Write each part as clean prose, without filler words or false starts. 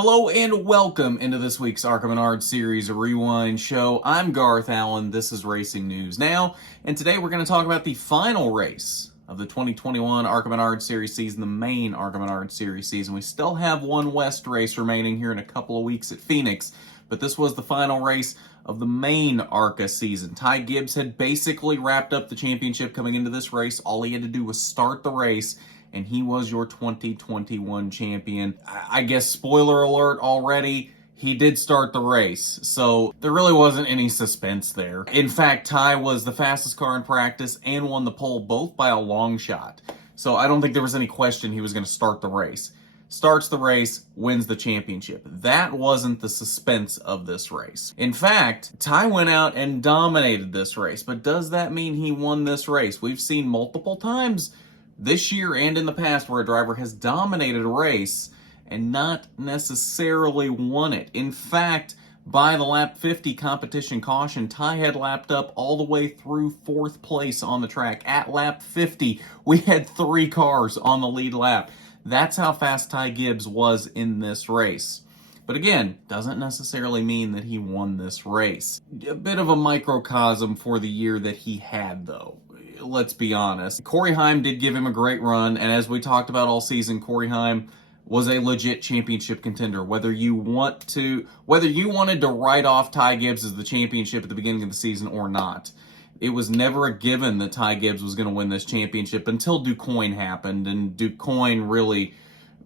Hello and welcome into this week's ARCA Series Rewind Show. I'm Garth Allen, this is Racing News Now, and today we're going to talk about the final race of the 2021 ARCA Series season, the main ARCA Series season. We still have one West race remaining here in a couple of weeks at Phoenix, but this was the final race of the main ARCA season. Ty Gibbs had basically wrapped up the championship coming into this race. All he had to do was start the race, and he was your 2021 champion. I guess, spoiler alert already, he did start the race, so there really wasn't any suspense there. In fact, Ty was the fastest car in practice and won the pole, both by a long shot. So I don't think there was any question he was going to start the race. Starts the race, wins the championship. That wasn't the suspense of this race. In fact, Ty went out and dominated this race, but does that mean he won this race? We've seen multiple times this year and in the past where a driver has dominated a race and not necessarily won it. In fact, by the lap 50 competition caution, Ty had lapped up all the way through fourth place on the track. At lap 50, we had 3 cars on the lead lap. That's how fast Ty Gibbs was in this race. But again, doesn't necessarily mean that he won this race. A bit of a microcosm for the year that he had, though. Let's be honest. Corey Heim did give him a great run, and as we talked about all season, Corey Heim was a legit championship contender. Whether you wanted to write off Ty Gibbs as the championship at the beginning of the season or not, it was never a given that Ty Gibbs was going to win this championship until DuQuoin happened, and DuQuoin really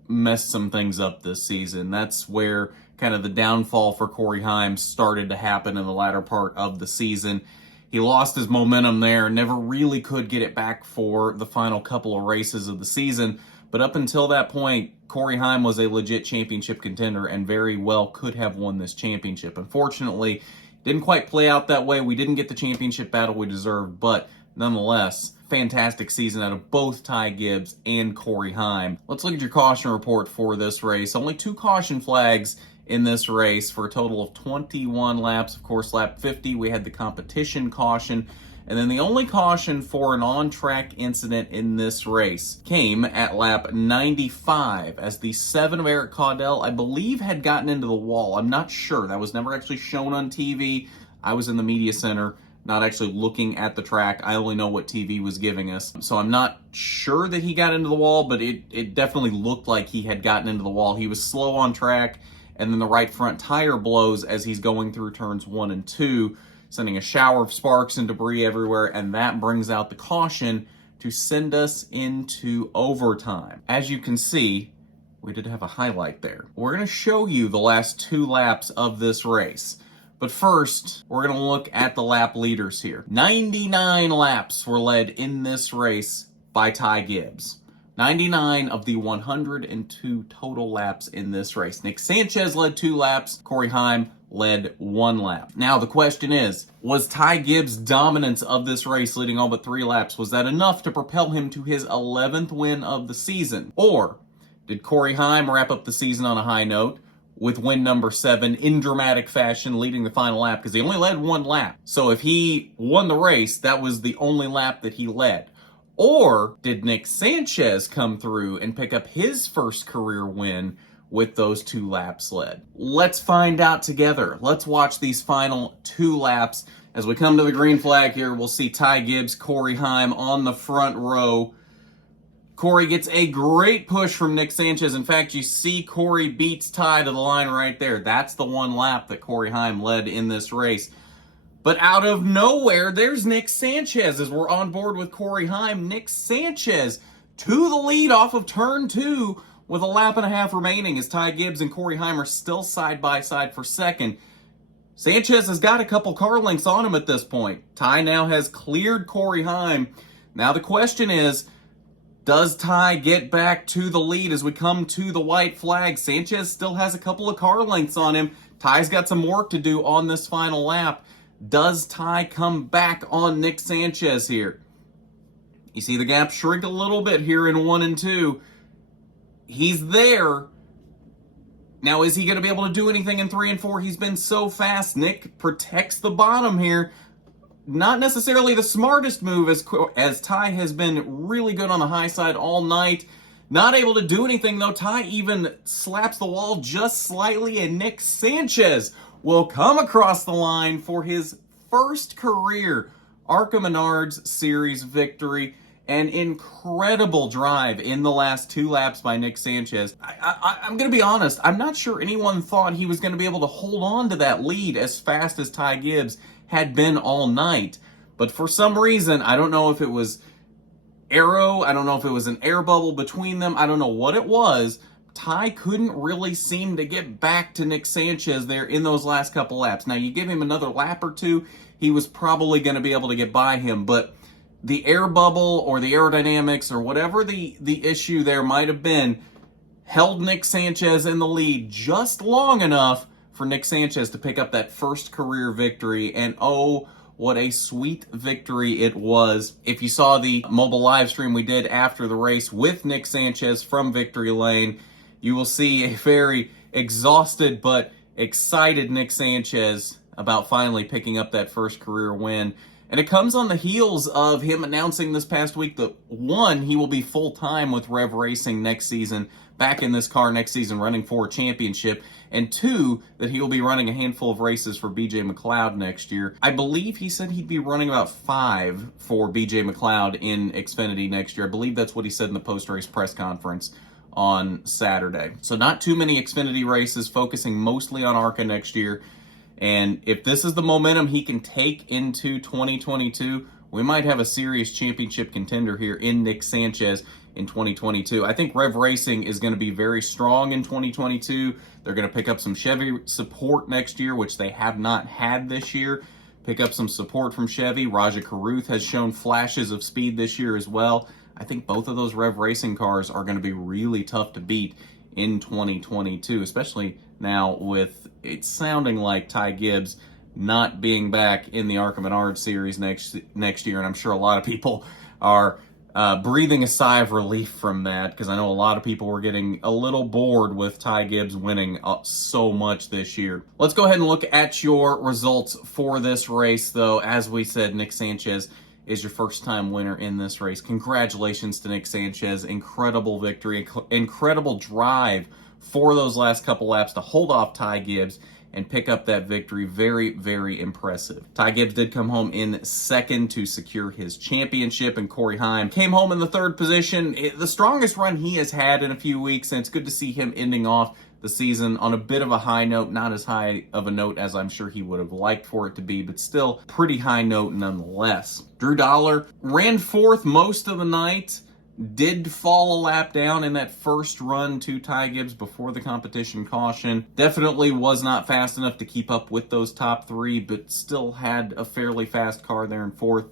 messed some things up this season. That's where kind of the downfall for Corey Heim started to happen in the latter part of the season. He lost his momentum there, never really could get it back for the final couple of races of the season. But up until that point, Corey Heim was a legit championship contender and very well could have won this championship. Unfortunately, didn't quite play out that way. We didn't get the championship battle we deserved, but nonetheless, fantastic season out of both Ty Gibbs and Corey Heim. Let's look at your caution report for this race. Only 2 caution flags in this race for a total of 21 laps. Of course, lap 50, we had the competition caution. And then the only caution for an on-track incident in this race came at lap 95 as the 7 of Eric Caudell, I believe, had gotten into the wall. I'm not sure. That was never actually shown on TV. I was in the media center, not actually looking at the track. I only know what TV was giving us. So I'm not sure that he got into the wall, but it definitely looked like he had gotten into the wall. He was slow on track, and then the right front tire blows as he's going through turns 1 and 2, sending a shower of sparks and debris everywhere, and that brings out the caution to send us into overtime. As you can see, we did have a highlight there. We're going to show you the last 2 laps of this race. But first, we're going to look at the lap leaders here. 99 laps were led in this race by Ty Gibbs. 99 of the 102 total laps in this race. Nick Sanchez led 2 laps. Corey Heim led 1 lap. Now, the question is, was Ty Gibbs' dominance of this race leading all but 3 laps, was that enough to propel him to his 11th win of the season? Or did Corey Heim wrap up the season on a high note with win number 7 in dramatic fashion, leading the final lap? Because he only led 1 lap. So if he won the race, that was the only lap that he led. Or did Nick Sanchez come through and pick up his first career win with those 2 laps led? Let's find out together. Let's watch these final 2 laps. As we come to the green flag here, we'll see Ty Gibbs, Corey Heim on the front row. Corey gets a great push from Nick Sanchez. In fact, you see Corey beats Ty to the line right there. That's the 1 lap that Corey Heim led in this race. But out of nowhere, there's Nick Sanchez as we're on board with Corey Heim. Nick Sanchez to the lead off of turn 2 with a lap and a half remaining as Ty Gibbs and Corey Heim are still side by side for second. Sanchez has got a couple car lengths on him at this point. Ty now has cleared Corey Heim. Now the question is, does Ty get back to the lead as we come to the white flag? Sanchez still has a couple of car lengths on him. Ty's got some work to do on this final lap. Does Ty come back on Nick Sanchez here? You see the gap shrink a little bit here in 1 and 2. He's there. Now, is he going to be able to do anything in 3 and 4? He's been so fast. Nick protects the bottom here. Not necessarily the smartest move as Ty has been really good on the high side all night. Not able to do anything, though. Ty even slaps the wall just slightly, and Nick Sanchez will come across the line for his first career ARCA Menards Series victory. An incredible drive in the last 2 laps by Nick Sanchez. I'm going to be honest, I'm not sure anyone thought he was going to be able to hold on to that lead as fast as Ty Gibbs had been all night. But for some reason, I don't know if it was aero, I don't know if it was an air bubble between them, I don't know what it was. Ty couldn't really seem to get back to Nick Sanchez there in those last couple laps. Now, you give him another lap or two, he was probably going to be able to get by him, but the air bubble or the aerodynamics or whatever the issue there might have been held Nick Sanchez in the lead just long enough for Nick Sanchez to pick up that first career victory. And oh, what a sweet victory it was. If you saw the mobile live stream we did after the race with Nick Sanchez from Victory Lane, you will see a very exhausted but excited Nick Sanchez about finally picking up that first career win. And it comes on the heels of him announcing this past week that, 1, he will be full-time with Rev Racing next season, back in this car next season running for a championship, and 2, that he will be running a handful of races for BJ McLeod next year. I believe he said he'd be running about 5 for BJ McLeod in Xfinity next year. I believe that's what he said in the post-race press conference on Saturday. So not too many Xfinity races, focusing mostly on ARCA next year. And if this is the momentum he can take into 2022, we might have a serious championship contender here in Nick Sanchez in 2022. I think Rev Racing is going to be very strong in 2022. They're going to pick up some Chevy support next year, which they have not had this year. Pick up some support from Chevy. Raja Caruth has shown flashes of speed this year as well. I think both of those Rev Racing cars are going to be really tough to beat in 2022, especially now with it sounding like Ty Gibbs not being back in the ARCA Menards Series next year. And I'm sure a lot of people are breathing a sigh of relief from that, because I know a lot of people were getting a little bored with Ty Gibbs winning so much this year. Let's go ahead and look at your results for this race, though. As we said, Nick Sanchez is your first-time winner in this race. Congratulations to Nick Sanchez. Incredible victory, incredible drive for those last couple laps to hold off Ty Gibbs and pick up that victory. Very, very impressive. Ty Gibbs did come home in second to secure his championship, and Corey Heim came home in the third position. The strongest run he has had in a few weeks, and it's good to see him ending off the season on a bit of a high note. Not as high of a note as I'm sure he would have liked for it to be, but still pretty high note nonetheless. Drew Dollar ran fourth most of the night, did fall a lap down in that first run to Ty Gibbs before the competition caution. Definitely was not fast enough to keep up with those top 3, but still had a fairly fast car there in fourth.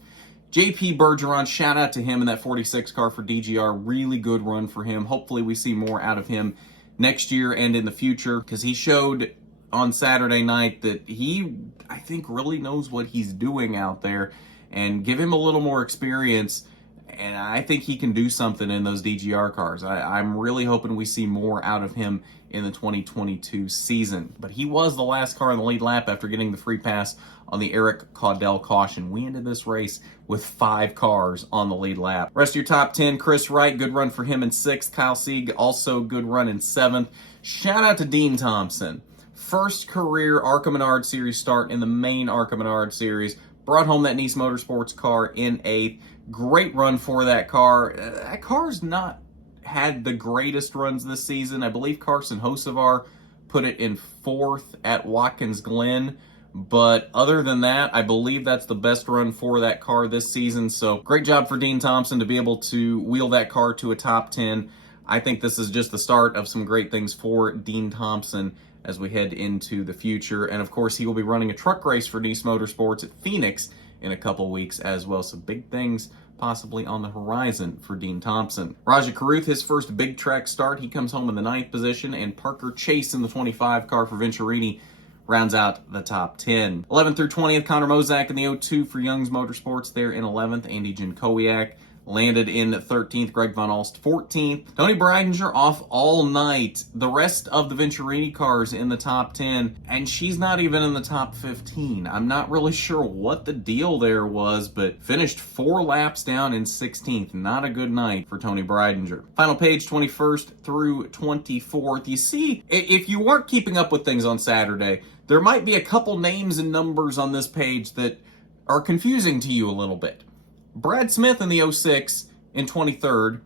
JP Bergeron, shout out to him in that 46 car for DGR. Really good run for him. Hopefully we see more out of him next year and in the future, because he showed on Saturday night that he, I think, really knows what he's doing out there, and give him a little more experience, and I think he can do something in those DGR cars. I'm really hoping we see more out of him in the 2022 season. But he was the last car in the lead lap after getting the free pass on the Eric Caudell caution. We ended this race with 5 cars on the lead lap. Rest of your top 10, Chris Wright, good run for him in 6th. Kyle Sieg, also good run in 7th. Shout out to Dean Thompson. First career ARCA Menards Series start in the main ARCA Menards Series. Brought home that Nice Motorsports car in 8th. Great run for that car. That car's not had the greatest runs this season. I believe Carson Hocevar put it in 4th at Watkins Glen. But other than that, I believe that's the best run for that car this season. So great job for Dean Thompson to be able to wheel that car to a top 10. I think this is just the start of some great things for Dean Thompson as we head into the future. And of course, he will be running a truck race for Nice Motorsports at Phoenix in a couple weeks as well. So big things possibly on the horizon for Dean Thompson. Raja Caruth, his first big track start, he comes home in the 9th position, and Parker Chase in the 25 car for Venturini rounds out the top 10. 11th through 20th, Connor Mozak in the 02 for Young's Motorsports there in 11th. Andy Jankowiak landed in 13th. Greg Van Alst 14th. Tony Breidinger off all night. The rest of the Venturini cars in the top 10, and she's not even in the top 15. I'm not really sure what the deal there was, but finished 4 laps down in 16th. Not a good night for Tony Breidinger. Final page, 21st through 24th. You see, if you weren't keeping up with things on Saturday, there might be a couple names and numbers on this page that are confusing to you a little bit. Brad Smith in the 06 in 23rd,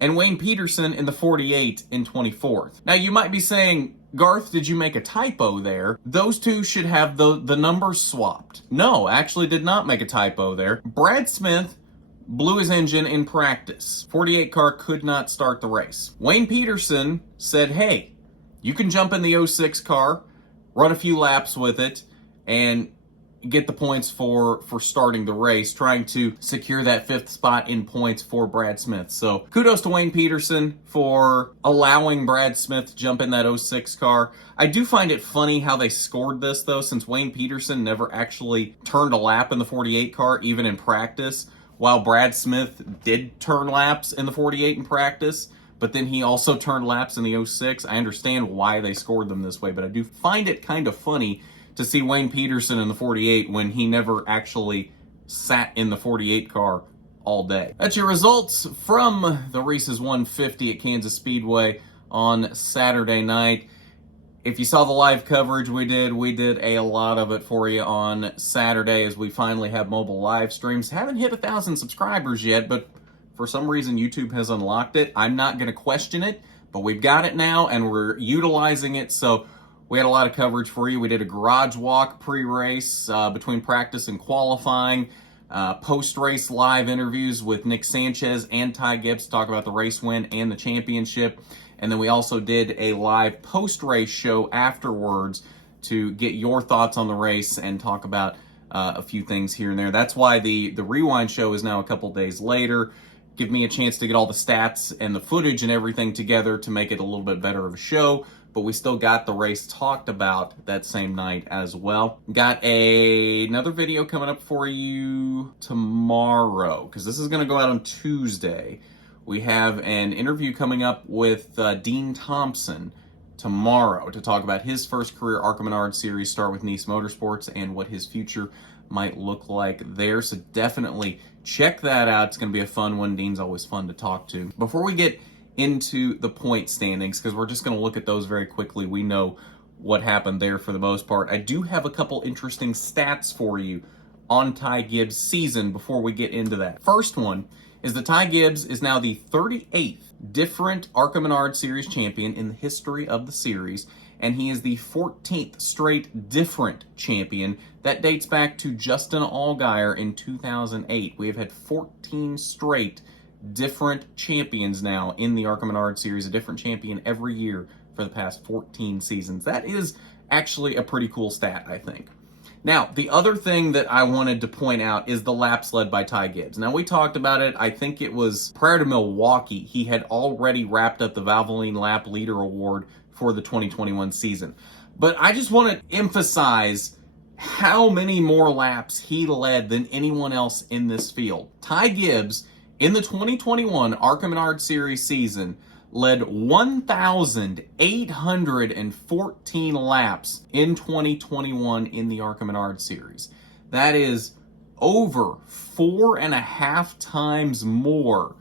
and Wayne Peterson in the 48 in 24th. Now you might be saying, Garth, did you make a typo there? Those two should have the numbers swapped. No, actually did not make a typo there. Brad Smith blew his engine in practice. 48 car could not start the race. Wayne Peterson said, hey, you can jump in the 06 car, run a few laps with it, and get the points for starting the race, trying to secure that 5th spot in points for Brad Smith. So kudos to Wayne Peterson for allowing Brad Smith to jump in that 06 car. I do find it funny how they scored this, though, since Wayne Peterson never actually turned a lap in the 48 car, even in practice, while Brad Smith did turn laps in the 48 in practice, but then he also turned laps in the 06. I understand why they scored them this way, but I do find it kind of funny to see Wayne Peterson in the 48 when he never actually sat in the 48 car all day. That's your results from the Reese's 150 at Kansas Speedway on Saturday night. If you saw the live coverage we did a lot of it for you on Saturday as we finally have mobile live streams. Haven't hit 1,000 subscribers yet, but for some reason YouTube has unlocked it. I'm not going to question it, but we've got it now and we're utilizing it, so we had a lot of coverage for you. We did a garage walk pre-race between practice and qualifying, post-race live interviews with Nick Sanchez and Ty Gibbs to talk about the race win and the championship. And then we also did a live post-race show afterwards to get your thoughts on the race and talk about a few things here and there. That's why the rewind show is now a couple days later. Give me a chance to get all the stats and the footage and everything together to make it a little bit better of a show. But we still got the race talked about that same night as well. Got another video coming up for you tomorrow, because this is going to go out on Tuesday. We have an interview coming up with Dean Thompson tomorrow to talk about his first career ARCA Menard Series start with Nice Motorsports and what his future might look like there. So definitely check that out. It's going to be a fun one. Dean's always fun to talk to. Before we get into the point standings, because we're just going to look at those very quickly. We know what happened there for the most part. I do have a couple interesting stats for you on Ty Gibbs' season before we get into that. First one is that Ty Gibbs is now the 38th different ARCA Menard Series champion in the history of the series, and he is the 14th straight different champion. That dates back to Justin Allgaier in 2008. We have had 14 straight different champions now in the ARCA Menard Series, a different champion every year for the past 14 seasons. That is actually a pretty cool stat, I think. Now, the other thing that I wanted to point out is the laps led by Ty Gibbs. Now, we talked about it, I think it was prior to Milwaukee, he had already wrapped up the Valvoline Lap Leader Award for the 2021 season. But I just want to emphasize how many more laps he led than anyone else in this field. Ty Gibbs, in the 2021 ARCA Menard Series season, led 1,814 laps in 2021 in the ARCA Menard Series. That is over 4.5 times more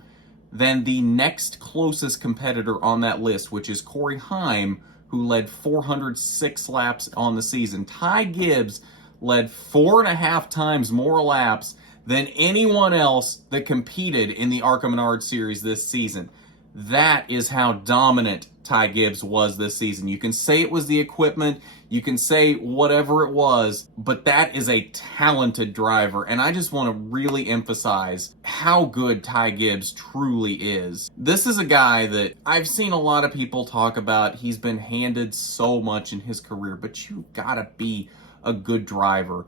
than the next closest competitor on that list, which is Corey Heim, who led 406 laps on the season. Ty Gibbs led 4.5 times more laps than anyone else that competed in the ARCA Menard Series this season. That is how dominant Ty Gibbs was this season. You can say it was the equipment, you can say whatever it was, but that is a talented driver, and I just want to really emphasize how good Ty Gibbs truly is. This is a guy that I've seen a lot of people talk about. He's been handed so much in his career, but you've got to be a good driver.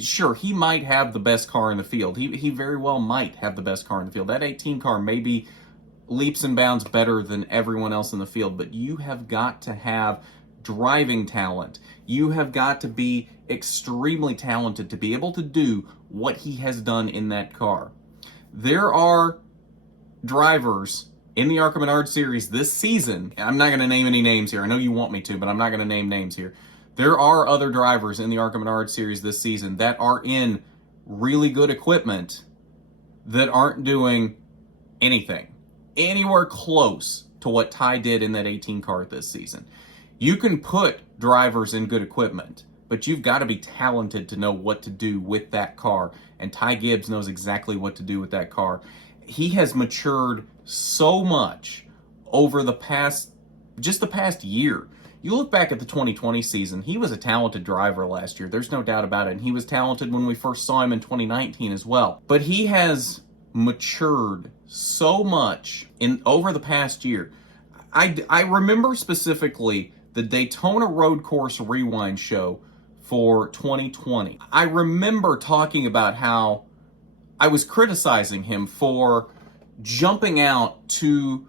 Sure, he might have the best car in the field. He very well might have the best car in the field. That 18 car may be leaps and bounds better than everyone else in the field, but you have got to have driving talent. You have got to be extremely talented to be able to do what he has done in that car. There are drivers in the ARCA Menard series this season. I'm not going to name any names here. I know you want me to, but I'm not going to name names here. There are other drivers in the ARCA Menard series this season that are in really good equipment that aren't doing anything anywhere close to what Ty did in that 18 car this season. You can put drivers in good equipment, but you've got to be talented to know what to do with that car. And Ty Gibbs knows exactly what to do with that car. He has matured so much over the past year. You look back at the 2020 season, he was a talented driver last year. There's no doubt about it. And he was talented when we first saw him in 2019 as well. But he has matured so much over the past year. I remember specifically the Daytona Road Course Rewind show for 2020. I remember talking about how I was criticizing him for jumping out to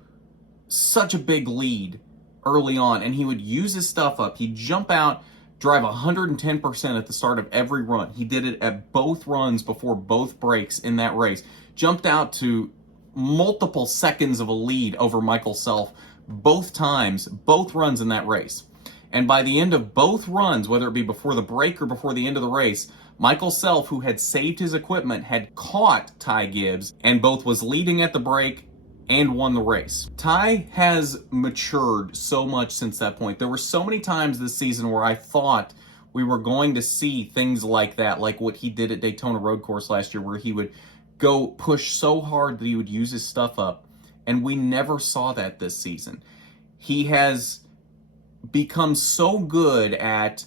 such a big lead early on, and he would use his stuff up. He'd jump out, drive 110% at the start of every run. He did it at both runs before both breaks in that race. Jumped out to multiple seconds of a lead over Michael Self both times, both runs in that race. And by the end of both runs, whether it be before the break or before the end of the race, Michael Self, who had saved his equipment, had caught Ty Gibbs and both was leading at the break and won the race. Ty has matured so much since that point. There were so many times this season where I thought we were going to see things like that, like what he did at Daytona Road Course last year, where he would go push so hard that he would use his stuff up. And we never saw that this season. He has become so good at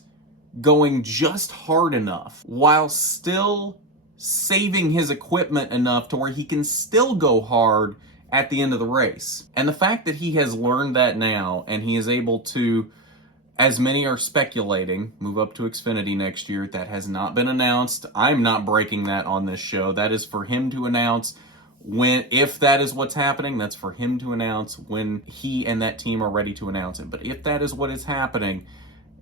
going just hard enough while still saving his equipment enough to where he can still go hard at the end of the race. And the fact that he has learned that now and he is able to, as many are speculating, move up to Xfinity next year. That has not been announced. I'm not breaking that on this show. That is for him to announce. If that is what's happening, that's for him to announce when he and that team are ready to announce it. But if that is what is happening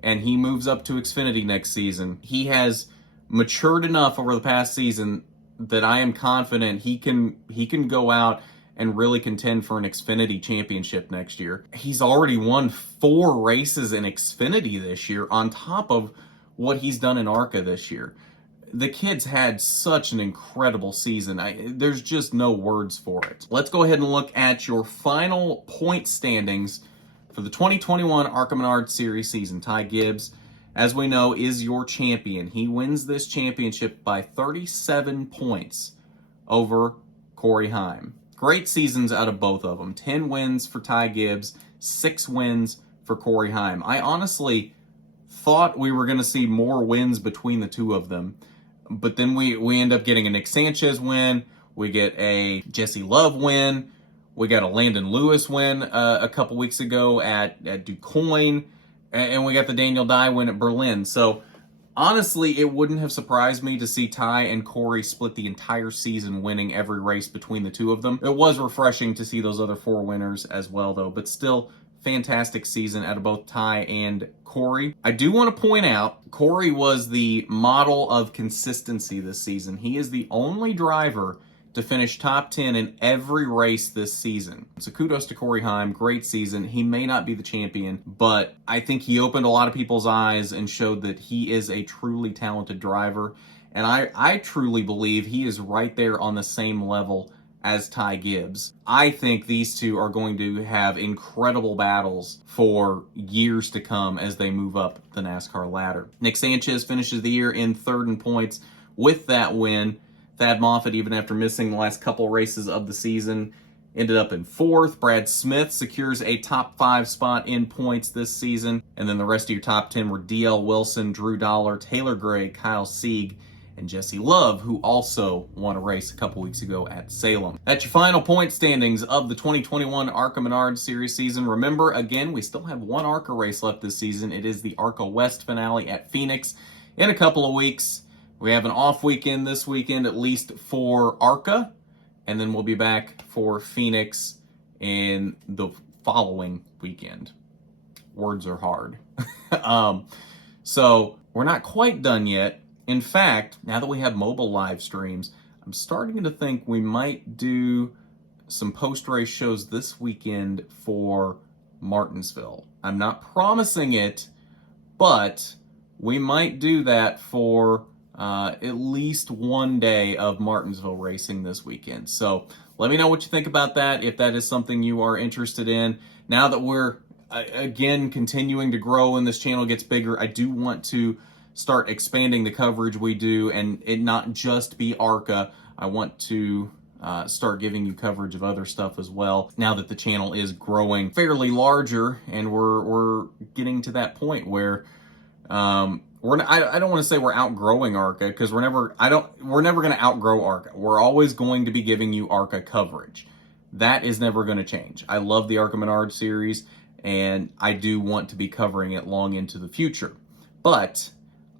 and he moves up to Xfinity next season, he has matured enough over the past season that I am confident he can go out and really contend for an Xfinity championship next year. He's already won 4 races in Xfinity this year on top of what he's done in ARCA this year. The kid's had such an incredible season. There's just no words for it. Let's go ahead and look at your final point standings for the 2021 ARCA Menard Series season. Ty Gibbs, as we know, is your champion. He wins this championship by 37 points over Corey Heim. Great seasons out of both of them. 10 wins for Ty Gibbs, 6 wins for Corey Heim. I honestly thought we were going to see more wins between the two of them. But then we end up getting a Nick Sanchez win. We get a Jesse Love win. We got a Landon Lewis win a couple weeks ago at DuQuoin. And we got the Daniel Dye win at Berlin. So, honestly, it wouldn't have surprised me to see Ty and Corey split the entire season winning every race between the two of them. It was refreshing to see those other 4 winners as well, though. But still, fantastic season out of both Ty and Corey. I do want to point out, Corey was the model of consistency this season. He is the only driver to finish top 10 in every race this season. So kudos to Corey Heim. Great season. He may not be the champion, but I think he opened a lot of people's eyes and showed that he is a truly talented driver. And I truly believe he is right there on the same level as Ty Gibbs. I think these two are going to have incredible battles for years to come as they move up the NASCAR ladder. Nick Sanchez finishes the year in 3rd in points with that win. Thad Moffitt, even after missing the last couple races of the season, ended up in 4th. Brad Smith secures a top 5 spot in points this season. And then the rest of your top 10 were D.L. Wilson, Drew Dollar, Taylor Gray, Kyle Sieg, and Jesse Love, who also won a race a couple weeks ago at Salem. That's your final point standings of the 2021 ARCA Menard Series season. Remember, again, we still have one ARCA race left this season. It is the ARCA West finale at Phoenix in a couple of weeks. We have an off weekend this weekend, at least for ARCA, and then we'll be back for Phoenix in the following weekend. Words are hard. So we're not quite done yet. In fact, now that we have mobile live streams, I'm starting to think we might do some post-race shows this weekend for Martinsville. I'm not promising it, but we might do that for at least one day of Martinsville racing this weekend. So let me know what you think about that, if that is something you are interested in. Now that we're, again, continuing to grow and this channel gets bigger, I do want to start expanding the coverage we do and it not just be ARCA. I want to start giving you coverage of other stuff as well. Now that the channel is growing fairly larger and we're getting to that point where I don't want to say we're outgrowing ARCA, because we're never going to outgrow ARCA. We're always going to be giving you ARCA coverage. That is never going to change. I love the ARCA Menard series, and I do want to be covering it long into the future. But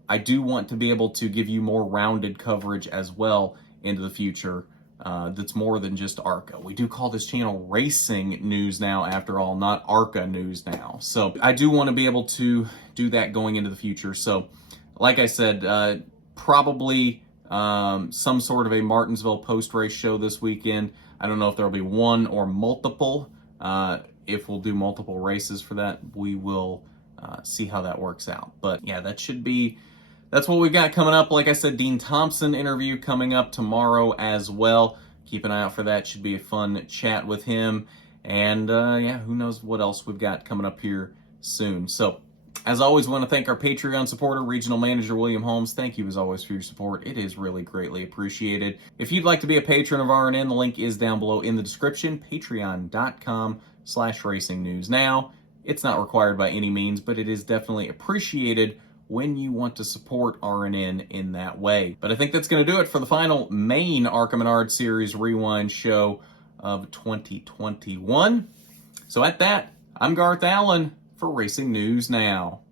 I do want to be able to give you more rounded coverage as well into the future. That's more than just ARCA. We do call this channel Racing News now, after all, not ARCA News now. So I do want to be able to do that going into the future. So like I said, probably some sort of a Martinsville post-race show this weekend. I don't know if there'll be one or multiple. If we'll do multiple races for that, we will see how that works out. But yeah, that's what we've got coming up. Like I said, Dean Thompson interview coming up tomorrow as well. Keep an eye out for that. Should be a fun chat with him. And yeah, who knows what else we've got coming up here soon. So, as always, we want to thank our Patreon supporter, Regional Manager William Holmes. Thank you, as always, for your support. It is really greatly appreciated. If you'd like to be a patron of RNN, the link is down below in the description, patreon.com/racingnews. Now, it's not required by any means, but it is definitely appreciated when you want to support RNN in that way. But I think that's going to do it for the final main ARCA Menard Series Rewind show of 2021. So at that, I'm Garth Allen for Racing News Now.